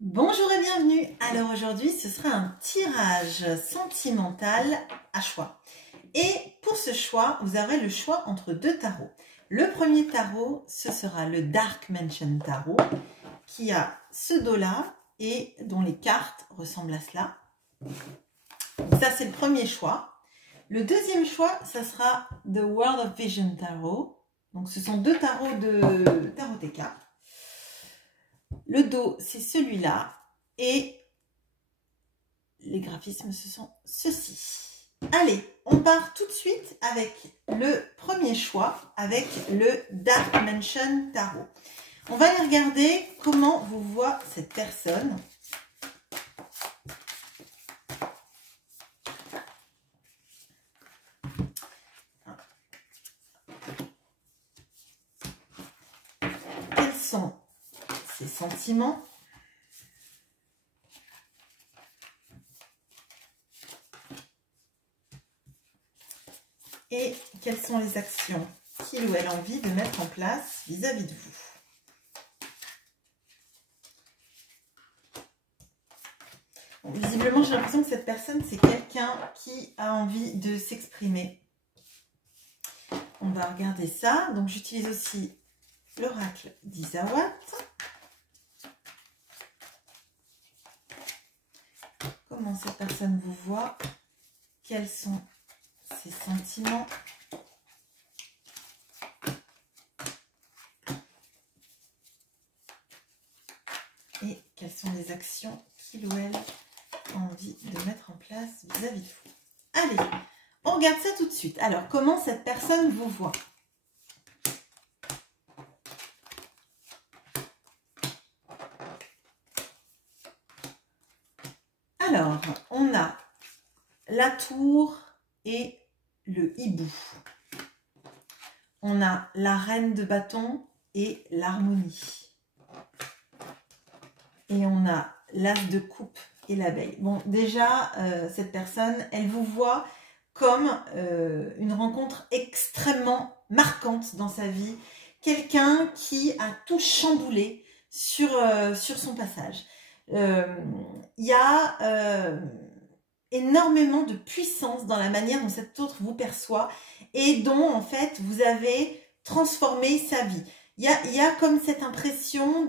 Bonjour et bienvenue. Alors aujourd'hui, ce sera un tirage sentimental à choix. Et pour ce choix, vous aurez le choix entre deux tarots. Le premier tarot, ce sera le Dark Mansion Tarot, qui a ce dos-là et dont les cartes ressemblent à cela. Ça, c'est le premier choix. Le deuxième choix, ça sera The World of Vision Tarot. Donc, ce sont deux tarots de Taroteka. Le dos, c'est celui-là. Et les graphismes, ce sont ceux-ci. Allez, on part tout de suite avec le premier choix, avec le Dark Mansion Tarot. On va aller regarder comment vous voit cette personne. Quels sont ses sentiments ? Et quelles sont les actions qu'il ou elle a envie de mettre en place vis-à-vis de vous. Bon, visiblement, j'ai l'impression que cette personne, c'est quelqu'un qui a envie de s'exprimer. On va regarder ça. Donc, j'utilise aussi l'oracle d'Isawat. Comment cette personne vous voit? Quels sont ses sentiments? Et quelles sont les actions qu'il ou elle a envie de mettre en place vis-à-vis de vous. Allez, on regarde ça tout de suite. Alors, comment cette personne vous voit? Alors, on a la tour et le hibou. On a la reine de bâton et l'harmonie. Et on a l'as de coupe et l'abeille. Bon, déjà, cette personne, elle vous voit comme une rencontre extrêmement marquante dans sa vie. Quelqu'un qui a tout chamboulé sur son passage. Il y a énormément de puissance dans la manière dont cet autre vous perçoit et dont, en fait, vous avez transformé sa vie. Il y a comme cette impression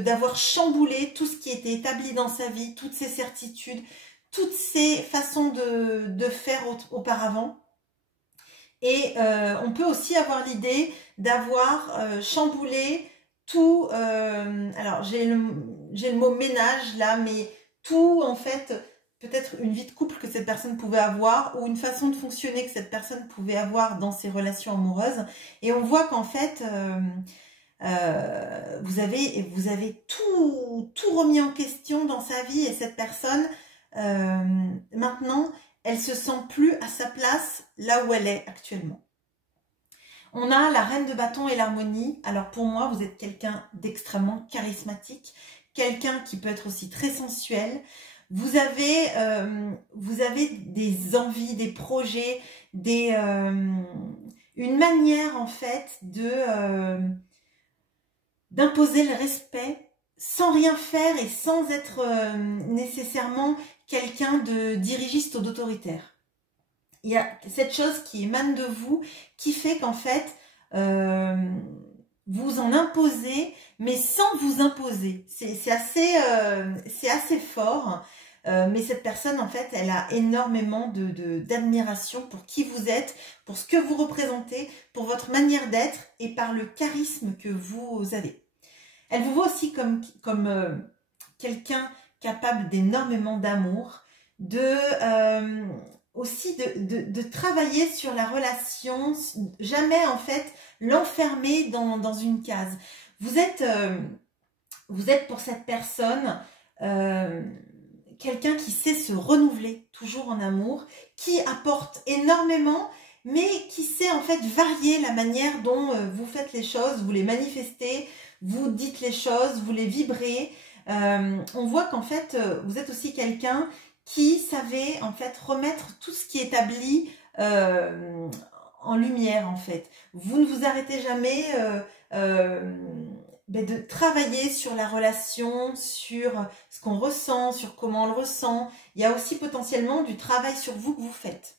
d'avoir chamboulé tout ce qui était établi dans sa vie, toutes ses certitudes, toutes ses façons de faire auparavant. Et on peut aussi avoir l'idée d'avoir chamboulé tout, alors j'ai le mot ménage là, mais tout en fait, peut-être une vie de couple que cette personne pouvait avoir ou une façon de fonctionner que cette personne pouvait avoir dans ses relations amoureuses. Et on voit qu'en fait, vous avez tout remis en question dans sa vie et cette personne, maintenant, elle se sent plus à sa place là où elle est actuellement. On a la reine de bâton et l'harmonie. Alors pour moi, vous êtes quelqu'un d'extrêmement charismatique, quelqu'un qui peut être aussi très sensuel. Vous avez des envies, des projets, une manière en fait d'imposer le respect sans rien faire et sans être nécessairement quelqu'un de dirigiste ou d'autoritaire. Il y a cette chose qui émane de vous qui fait qu'en fait, vous en imposez, mais sans vous imposer. C'est assez fort, mais cette personne, en fait, elle a énormément d'admiration pour qui vous êtes, pour ce que vous représentez, pour votre manière d'être et par le charisme que vous avez. Elle vous voit aussi comme quelqu'un capable d'énormément d'amour, aussi de travailler sur la relation, jamais en fait l'enfermer dans une case. Vous êtes pour cette personne quelqu'un qui sait se renouveler toujours en amour, qui apporte énormément, mais qui sait en fait varier la manière dont vous faites les choses, vous les manifestez, vous dites les choses, vous les vibrez. On voit qu'en fait, vous êtes aussi quelqu'un qui savait en fait remettre tout ce qui est établi en lumière en fait. Vous ne vous arrêtez jamais de travailler sur la relation, sur ce qu'on ressent, sur comment on le ressent. Il y a aussi potentiellement du travail sur vous que vous faites.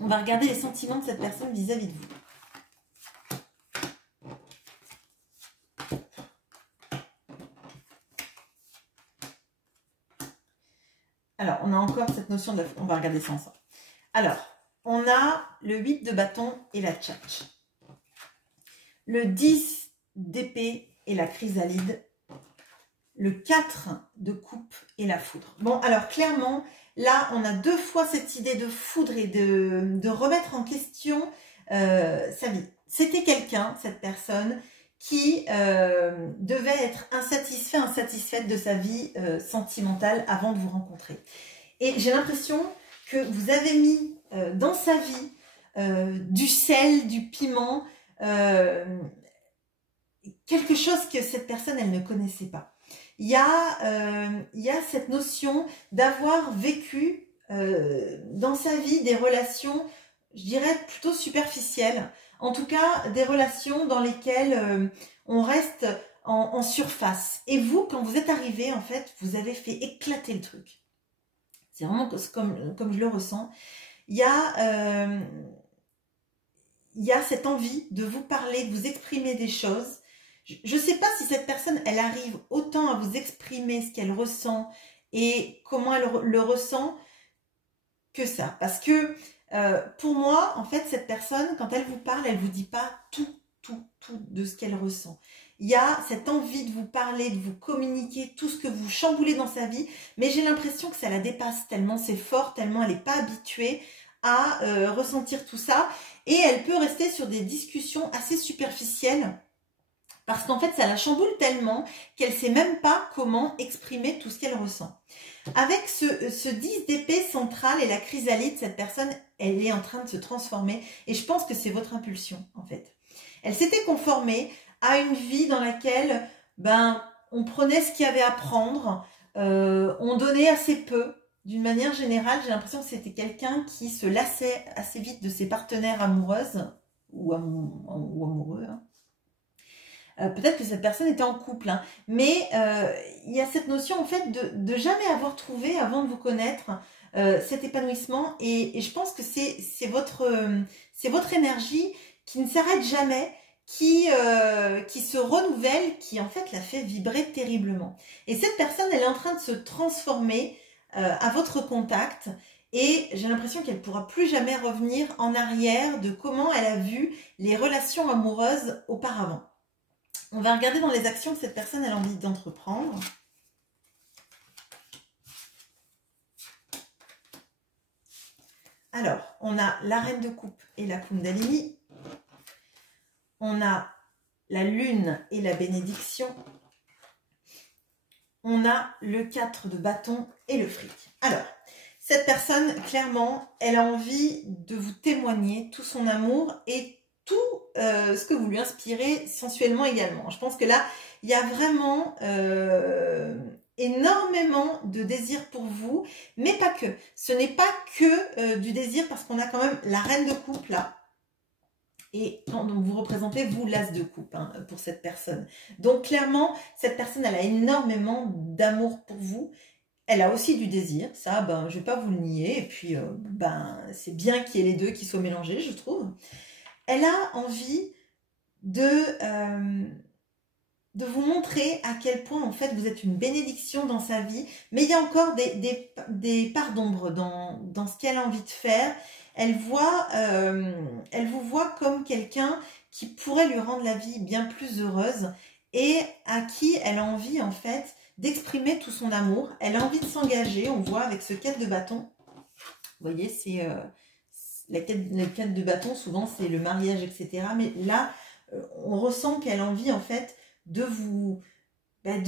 On va regarder les sentiments de cette personne vis-à-vis de vous. Alors, on a encore cette notion de... On va regarder ça ensemble. Alors, on a le 8 de bâton et la tchatch. Le 10 d'épée et la chrysalide. Le 4 de coupe et la foudre. Bon, alors clairement, là, on a deux fois cette idée de foudre et de remettre en question sa vie. C'était quelqu'un, cette personne, qui devait être insatisfaite de sa vie sentimentale avant de vous rencontrer. Et j'ai l'impression que vous avez mis dans sa vie du sel, du piment, quelque chose que cette personne, elle ne connaissait pas. Il y a cette notion d'avoir vécu dans sa vie des relations, je dirais, plutôt superficielles. En tout cas, des relations dans lesquelles on reste en surface. Et vous, quand vous êtes arrivé, en fait, vous avez fait éclater le truc. C'est vraiment comme je le ressens. Il y a cette envie de vous parler, de vous exprimer des choses. Je ne sais pas si cette personne, elle arrive autant à vous exprimer ce qu'elle ressent et comment elle le ressent que ça. Parce que pour moi, en fait, cette personne, quand elle vous parle, elle ne vous dit pas tout de ce qu'elle ressent. Il y a cette envie de vous parler, de vous communiquer tout ce que vous chamboulez dans sa vie, mais j'ai l'impression que ça la dépasse tellement c'est fort, tellement elle n'est pas habituée à ressentir tout ça. Et elle peut rester sur des discussions assez superficielles parce qu'en fait, ça la chamboule tellement qu'elle ne sait même pas comment exprimer tout ce qu'elle ressent. Avec ce 10 d'épée centrale et la chrysalide, cette personne, elle est en train de se transformer. Et je pense que c'est votre impulsion, en fait. Elle s'était conformée à une vie dans laquelle on prenait ce qu'il y avait à prendre, on donnait assez peu. D'une manière générale, j'ai l'impression que c'était quelqu'un qui se lassait assez vite de ses partenaires amoureuses ou amoureux. Peut-être que cette personne était en couple, hein. Mais il y a cette notion en fait de jamais avoir trouvé avant de vous connaître cet épanouissement et je pense que c'est votre énergie qui ne s'arrête jamais, qui se renouvelle, qui en fait la fait vibrer terriblement. Et cette personne, elle est en train de se transformer à votre contact et j'ai l'impression qu'elle ne pourra plus jamais revenir en arrière de comment elle a vu les relations amoureuses auparavant. On va regarder dans les actions que cette personne a envie d'entreprendre. Alors, on a la reine de coupe et la Kundalini. On a la lune et la bénédiction. On a le 4 de bâton et le fric. Alors, cette personne, clairement, elle a envie de vous témoigner tout son amour et tout ce que vous lui inspirez sensuellement également. Je pense que là, il y a vraiment énormément de désir pour vous, mais pas que. Ce n'est pas que du désir parce qu'on a quand même la reine de coupe là. Et donc vous représentez, vous, l'as de coupe hein, pour cette personne. Donc clairement, cette personne, elle a énormément d'amour pour vous. Elle a aussi du désir, ça, je ne vais pas vous le nier. Et puis, c'est bien qu'il y ait les deux qui soient mélangés, je trouve. Elle a envie de vous montrer à quel point, en fait, vous êtes une bénédiction dans sa vie. Mais il y a encore des parts d'ombre dans ce qu'elle a envie de faire. Elle vous voit comme quelqu'un qui pourrait lui rendre la vie bien plus heureuse et à qui elle a envie, en fait, d'exprimer tout son amour. Elle a envie de s'engager, on voit, avec ce 4 de bâton. Vous voyez, c'est... la quête de bâton, souvent, c'est le mariage, etc. Mais là, on ressent qu'elle a envie, en fait, de vous... alors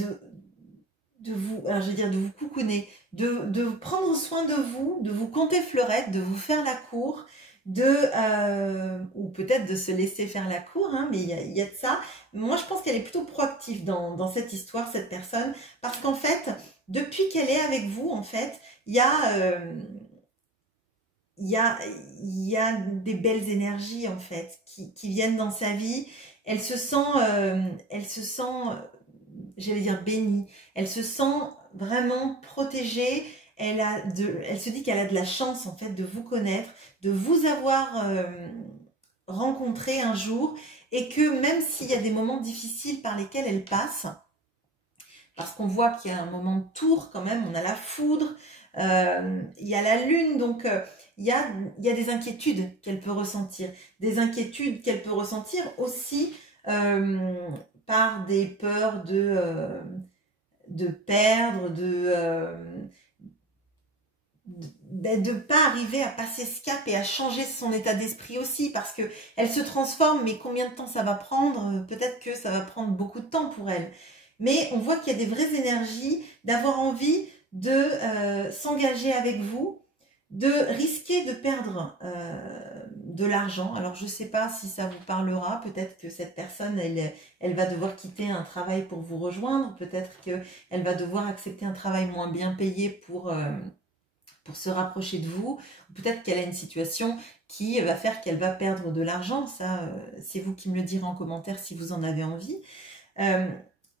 je vais dire de vous coucouner, de prendre soin de vous compter fleurette, de vous faire la cour, ou peut-être de se laisser faire la cour, hein, mais il y a de ça. Moi, je pense qu'elle est plutôt proactive dans cette histoire, cette personne, parce qu'en fait, depuis qu'elle est avec vous, en fait, il y a des belles énergies, en fait, qui viennent dans sa vie. elle se sent, j'allais dire bénie, elle se sent vraiment protégée, elle se dit qu'elle a de la chance en fait de vous connaître, de vous avoir rencontré un jour, et que même s'il y a des moments difficiles par lesquels elle passe, parce qu'on voit qu'il y a un moment de tour quand même, on a la foudre, il y a la lune, donc il y a des inquiétudes qu'elle peut ressentir. Des inquiétudes qu'elle peut ressentir aussi par des peurs de perdre, de pas arriver à passer ce cap et à changer son état d'esprit aussi, parce que elle se transforme, mais combien de temps ça va prendre? Peut-être que ça va prendre beaucoup de temps pour elle. Mais on voit qu'il y a des vraies énergies d'avoir envie de s'engager avec vous, de risquer de perdre de l'argent. Alors je ne sais pas si ça vous parlera, peut-être que cette personne, elle va devoir quitter un travail pour vous rejoindre, peut-être qu'elle va devoir accepter un travail moins bien payé pour se rapprocher de vous, peut-être qu'elle a une situation qui va faire qu'elle va perdre de l'argent. Ça, c'est vous qui me le direz en commentaire si vous en avez envie.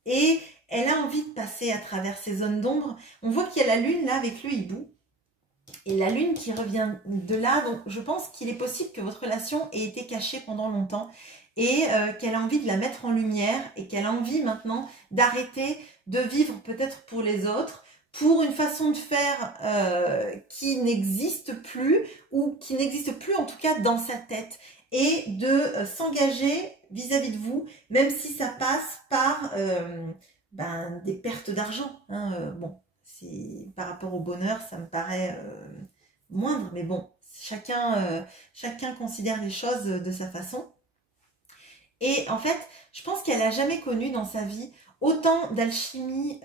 Et elle a envie de passer à travers ces zones d'ombre. On voit qu'il y a la lune là avec le hibou. Et la lune qui revient de là, donc je pense qu'il est possible que votre relation ait été cachée pendant longtemps et qu'elle a envie de la mettre en lumière et qu'elle a envie maintenant d'arrêter de vivre peut-être pour les autres, pour une façon de faire qui n'existe plus, ou qui n'existe plus en tout cas dans sa tête, et de s'engager vis-à-vis de vous, même si ça passe par des pertes d'argent. Hein, bon, par rapport au bonheur, ça me paraît moindre, mais bon, chacun considère les choses de sa façon. Et en fait, je pense qu'elle n'a jamais connu dans sa vie autant d'alchimie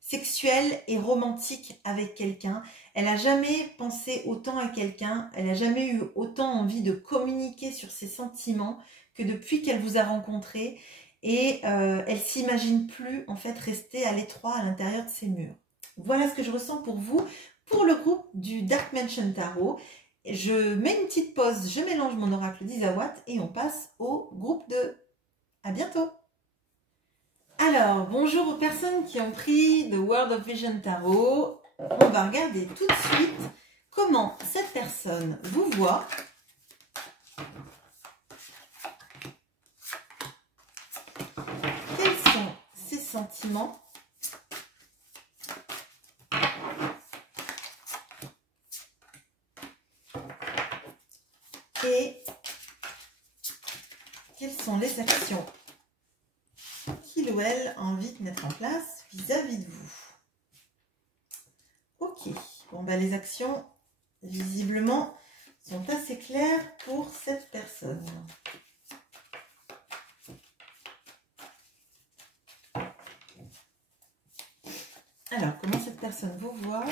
sexuelle et romantique avec quelqu'un. Elle n'a jamais pensé autant à quelqu'un, elle n'a jamais eu autant envie de communiquer sur ses sentiments que depuis qu'elle vous a rencontré. Et elle s'imagine plus en fait rester à l'étroit à l'intérieur de ses murs. Voilà ce que je ressens pour vous, pour le groupe du Dark Mansion Tarot. Je mets une petite pause, je mélange mon oracle d'Isawatt et on passe au groupe 2. À bientôt. Alors, bonjour aux personnes qui ont pris The World of Vision Tarot. On va regarder tout de suite comment cette personne vous voit. Quels sont ses sentiments? Et quelles sont les actions qu'il ou elle a envie de mettre en place vis-à-vis de vous? Ok, bon les actions visiblement sont assez claires pour cette personne. Alors, comment cette personne vous voit?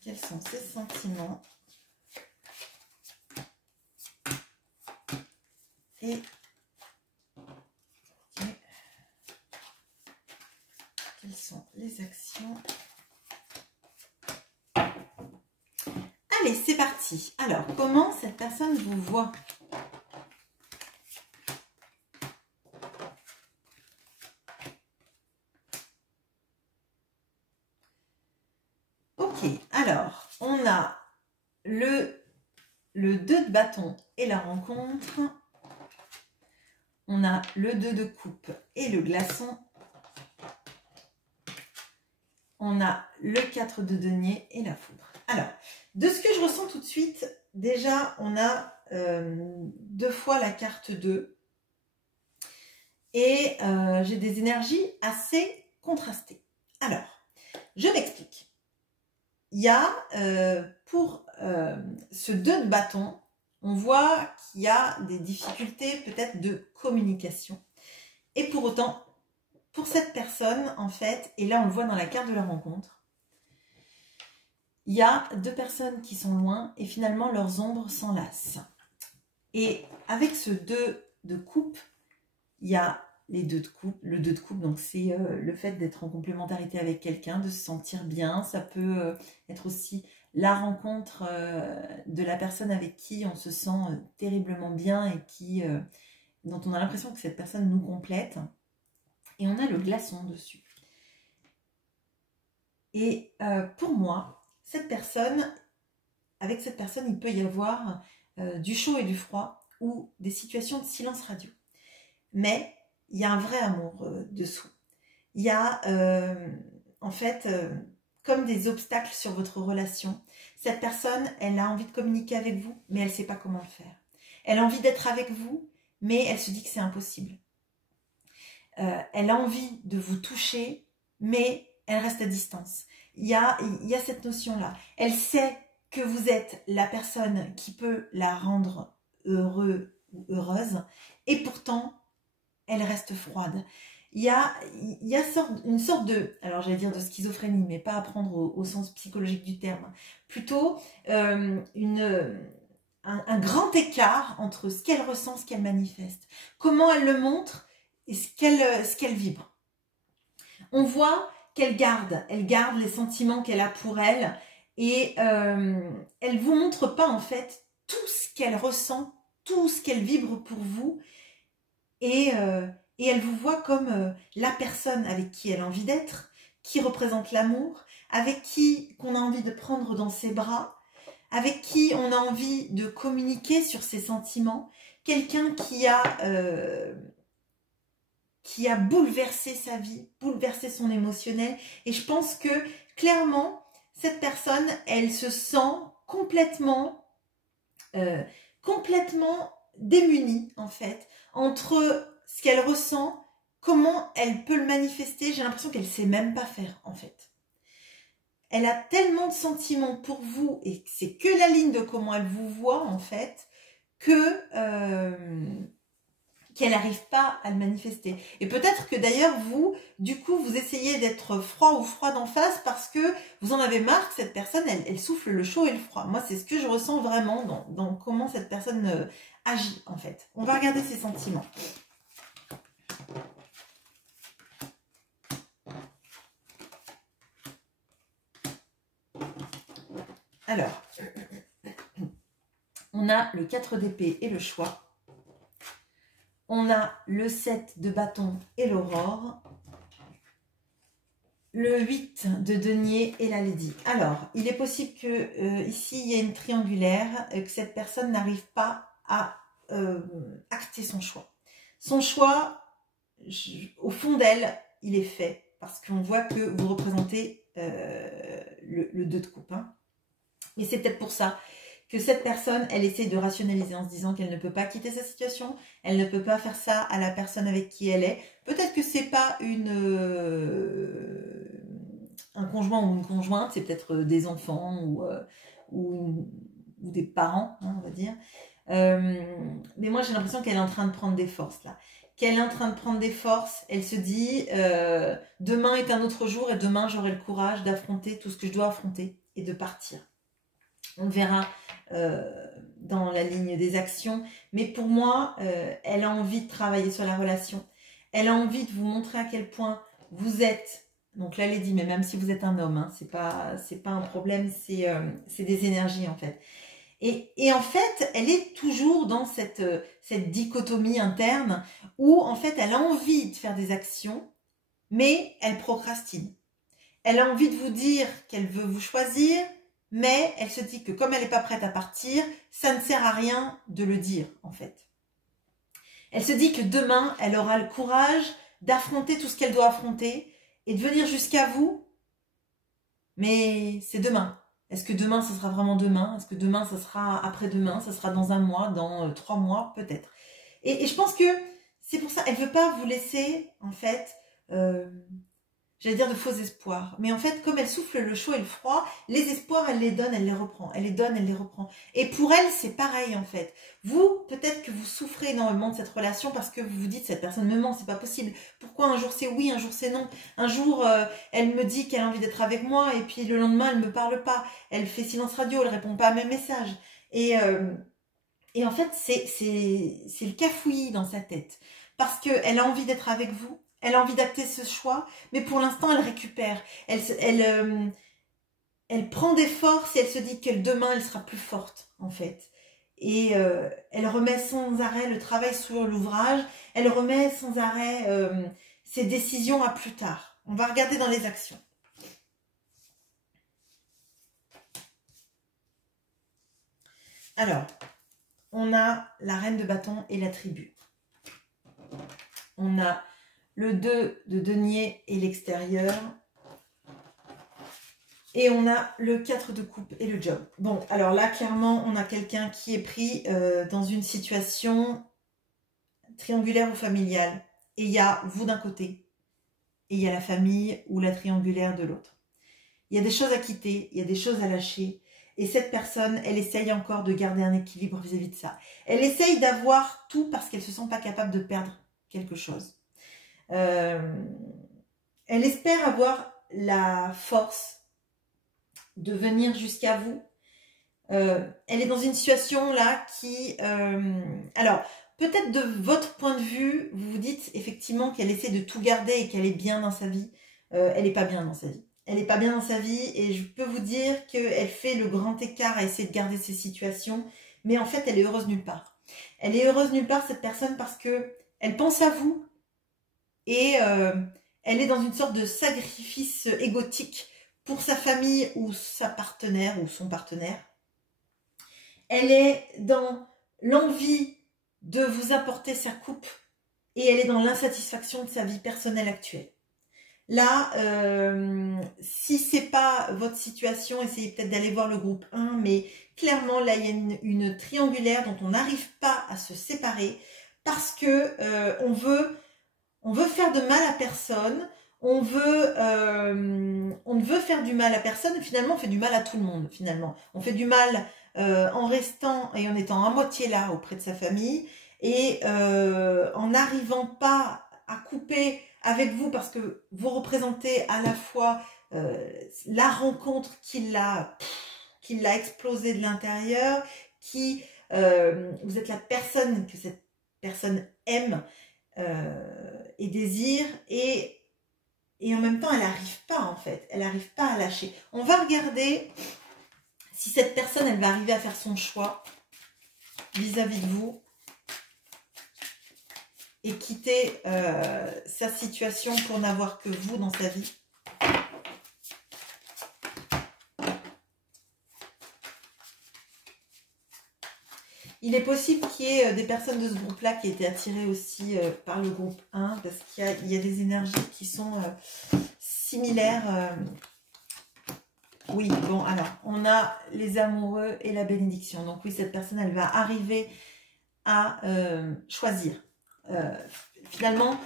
Quels sont ses sentiments? Et quelles sont les actions? Allez, c'est parti. Alors, comment cette personne vous voit? Ok, alors, on a le 2 de bâton et la rencontre. On a le 2 de coupe et le glaçon. On a le 4 de denier et la foudre. Alors, de ce que je ressens tout de suite, déjà, on a 2 fois la carte 2. Et j'ai des énergies assez contrastées. Alors, je m'explique. Il y a, pour ce 2 de bâton, on voit qu'il y a des difficultés peut-être de communication. Et pour autant, pour cette personne, en fait, et là on le voit dans la carte de la rencontre, il y a 2 personnes qui sont loin et finalement leurs ombres s'enlacent. Et avec ce 2 de coupe, il y a les 2 de coupe. Le 2 de coupe, donc c'est le fait d'être en complémentarité avec quelqu'un, de se sentir bien. Ça peut être aussi la rencontre de la personne avec qui on se sent terriblement bien et dont on a l'impression que cette personne nous complète. Et on a le glaçon dessus. Et pour moi, avec cette personne, il peut y avoir du chaud et du froid ou des situations de silence radio. Mais il y a un vrai amour dessous. Il y a en fait comme des obstacles sur votre relation. Cette personne, elle a envie de communiquer avec vous, mais elle ne sait pas comment le faire. Elle a envie d'être avec vous, mais elle se dit que c'est impossible. Elle a envie de vous toucher, mais elle reste à distance. Il y a cette notion-là. Elle sait que vous êtes la personne qui peut la rendre heureux ou heureuse, et pourtant, elle reste froide. Il y a une sorte de, alors j'allais dire de schizophrénie, mais pas à prendre au sens psychologique du terme, plutôt un grand écart entre ce qu'elle ressent, ce qu'elle manifeste, comment elle le montre et ce qu'elle vibre. On voit qu'elle garde les sentiments qu'elle a pour elle, et elle vous montre pas en fait tout ce qu'elle ressent, tout ce qu'elle vibre pour vous, et elle vous voit comme la personne avec qui elle a envie d'être, qui représente l'amour, avec qui qu'on a envie de prendre dans ses bras, avec qui on a envie de communiquer sur ses sentiments, quelqu'un qui a bouleversé sa vie, bouleversé son émotionnel. Et je pense que clairement, cette personne, elle se sent complètement démunie en fait, entre ce qu'elle ressent, comment elle peut le manifester. J'ai l'impression qu'elle ne sait même pas faire en fait. Elle a tellement de sentiments pour vous, et c'est que la ligne de comment elle vous voit en fait, qu'elle n'arrive pas à le manifester. Et peut-être que d'ailleurs vous, du coup, vous essayez d'être froid ou froide en face parce que vous en avez marre que cette personne, elle souffle le chaud et le froid. Moi, c'est ce que je ressens vraiment dans comment cette personne agit en fait. On va regarder ses sentiments. Alors, on a le 4 d'épée et le choix. On a le 7 de bâton et l'aurore. Le 8 de denier et la lady. Alors, il est possible que ici, il y ait une triangulaire, que cette personne n'arrive pas à acter son choix. Son choix, au fond d'elle, il est fait. Parce qu'on voit que vous représentez le 2 de coupe. Hein. Et c'est peut-être pour ça que cette personne, elle essaie de rationaliser en se disant qu'elle ne peut pas quitter sa situation, elle ne peut pas faire ça à la personne avec qui elle est. Peut-être que c'est pas un conjoint ou une conjointe, c'est peut-être des enfants ou des parents, hein, on va dire. Mais moi, j'ai l'impression qu'elle est en train de prendre des forces là. Qu'elle est en train de prendre des forces, elle se dit demain est un autre jour et demain j'aurai le courage d'affronter tout ce que je dois affronter et de partir. On le verra dans la ligne des actions. Mais pour moi, elle a envie de travailler sur la relation. Elle a envie de vous montrer à quel point vous êtes... Donc là, elle est dit, mais même si vous êtes un homme, hein, c'est pas un problème, c'est des énergies en fait. Et en fait, elle est toujours dans cette dichotomie interne où en fait, elle a envie de faire des actions, mais elle procrastine. Elle a envie de vous dire qu'elle veut vous choisir, mais elle se dit que comme elle n'est pas prête à partir, ça ne sert à rien de le dire, en fait. Elle se dit que demain, elle aura le courage d'affronter tout ce qu'elle doit affronter et de venir jusqu'à vous, mais c'est demain. Est-ce que demain, ça sera vraiment demain? Est-ce que demain, ça sera après-demain? Ça sera dans un mois, dans 3 mois, peut-être. Et je pense que c'est pour ça, elle ne veut pas vous laisser, en fait... j'allais dire de faux espoirs. Mais en fait, comme elle souffle le chaud et le froid, les espoirs, elle les donne, elle les reprend. Elle les donne, elle les reprend. Et pour elle, c'est pareil, en fait. Vous, peut-être que vous souffrez énormément de cette relation parce que vous vous dites, cette personne me ment, c'est pas possible. Pourquoi un jour c'est oui, un jour c'est non? Un jour, elle me dit qu'elle a envie d'être avec moi et puis le lendemain, elle me parle pas. Elle fait silence radio, elle répond pas à mes messages. Et en fait, c'est le cafouillis dans sa tête. Parce qu'elle a envie d'être avec vous. Elle a envie d'acter ce choix, mais pour l'instant, elle récupère. Elle elle prend des forces et elle se dit que demain, elle sera plus forte, en fait. Et elle remet sans arrêt le travail sur l'ouvrage, elle remet sans arrêt ses décisions à plus tard. On va regarder dans les actions. Alors, on a la reine de bâton et la tribu. On a le 2 de denier et l'extérieur. Et on a le 4 de coupe et le job. Bon, alors là, clairement, on a quelqu'un qui est pris dans une situation triangulaire ou familiale. Et il y a vous d'un côté. Et il y a la famille ou la triangulaire de l'autre. Il y a des choses à quitter, il y a des choses à lâcher. Et cette personne, elle essaye encore de garder un équilibre vis-à-vis de ça. Elle essaye d'avoir tout parce qu'elle ne se sent pas capable de perdre quelque chose. Elle espère avoir la force de venir jusqu'à vous. Elle est dans une situation là qui... alors, peut-être de votre point de vue, vous vous dites effectivement qu'elle essaie de tout garder et qu'elle est bien dans sa vie. Elle n'est pas bien dans sa vie. Elle n'est pas bien dans sa vie et je peux vous dire qu'elle fait le grand écart à essayer de garder ses situations. Mais en fait, elle est heureuse nulle part. Elle est heureuse nulle part, cette personne, parce que elle pense à vous et elle est dans une sorte de sacrifice égotique pour sa famille ou sa partenaire ou son partenaire. Elle est dans l'envie de vous apporter sa coupe et elle est dans l'insatisfaction de sa vie personnelle actuelle. Là, si c'est pas votre situation, essayez peut-être d'aller voir le groupe 1, mais clairement, là, il y a une triangulaire dont on n'arrive pas à se séparer parce que on veut faire de mal à personne. On ne veut faire du mal à personne, finalement on fait du mal à tout le monde, finalement. On fait du mal en restant et en étant à moitié là auprès de sa famille et en n'arrivant pas à couper avec vous parce que vous représentez à la fois la rencontre qui l'a explosé de l'intérieur, vous êtes la personne que cette personne aime et désire et en même temps, elle n'arrive pas, en fait. Elle n'arrive pas à lâcher. On va regarder si cette personne, elle va arriver à faire son choix vis-à-vis de vous et quitter sa situation pour n'avoir que vous dans sa vie. Il est possible qu'il y ait des personnes de ce groupe-là qui aient été attirées aussi par le groupe 1 parce qu'il y a des énergies qui sont similaires. Oui, bon, alors, on a les amoureux et la bénédiction. Donc oui, cette personne, elle va arriver à choisir. Finalement,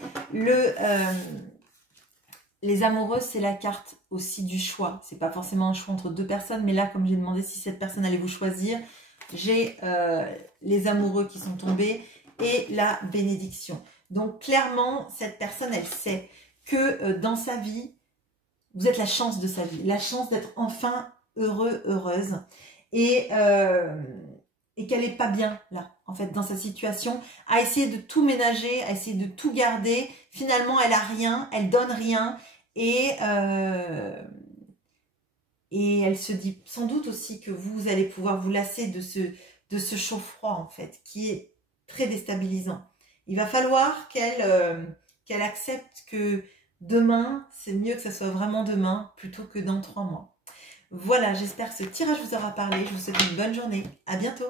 les amoureux, c'est la carte aussi du choix. C'est pas forcément un choix entre deux personnes, mais là, comme j'ai demandé si cette personne allait vous choisir, j'ai les amoureux qui sont tombés et la bénédiction. Donc clairement, cette personne, elle sait que dans sa vie, vous êtes la chance de sa vie, la chance d'être enfin heureux, heureuse et qu'elle n'est pas bien là, en fait, dans sa situation, à essayer de tout ménager, à essayer de tout garder. Finalement, elle a rien, elle donne rien et elle se dit sans doute aussi que vous allez pouvoir vous lasser de ce chaud-froid, en fait, qui est très déstabilisant. Il va falloir qu'elle accepte que demain, c'est mieux que ça soit vraiment demain plutôt que dans 3 mois. Voilà, j'espère que ce tirage vous aura parlé. Je vous souhaite une bonne journée. À bientôt.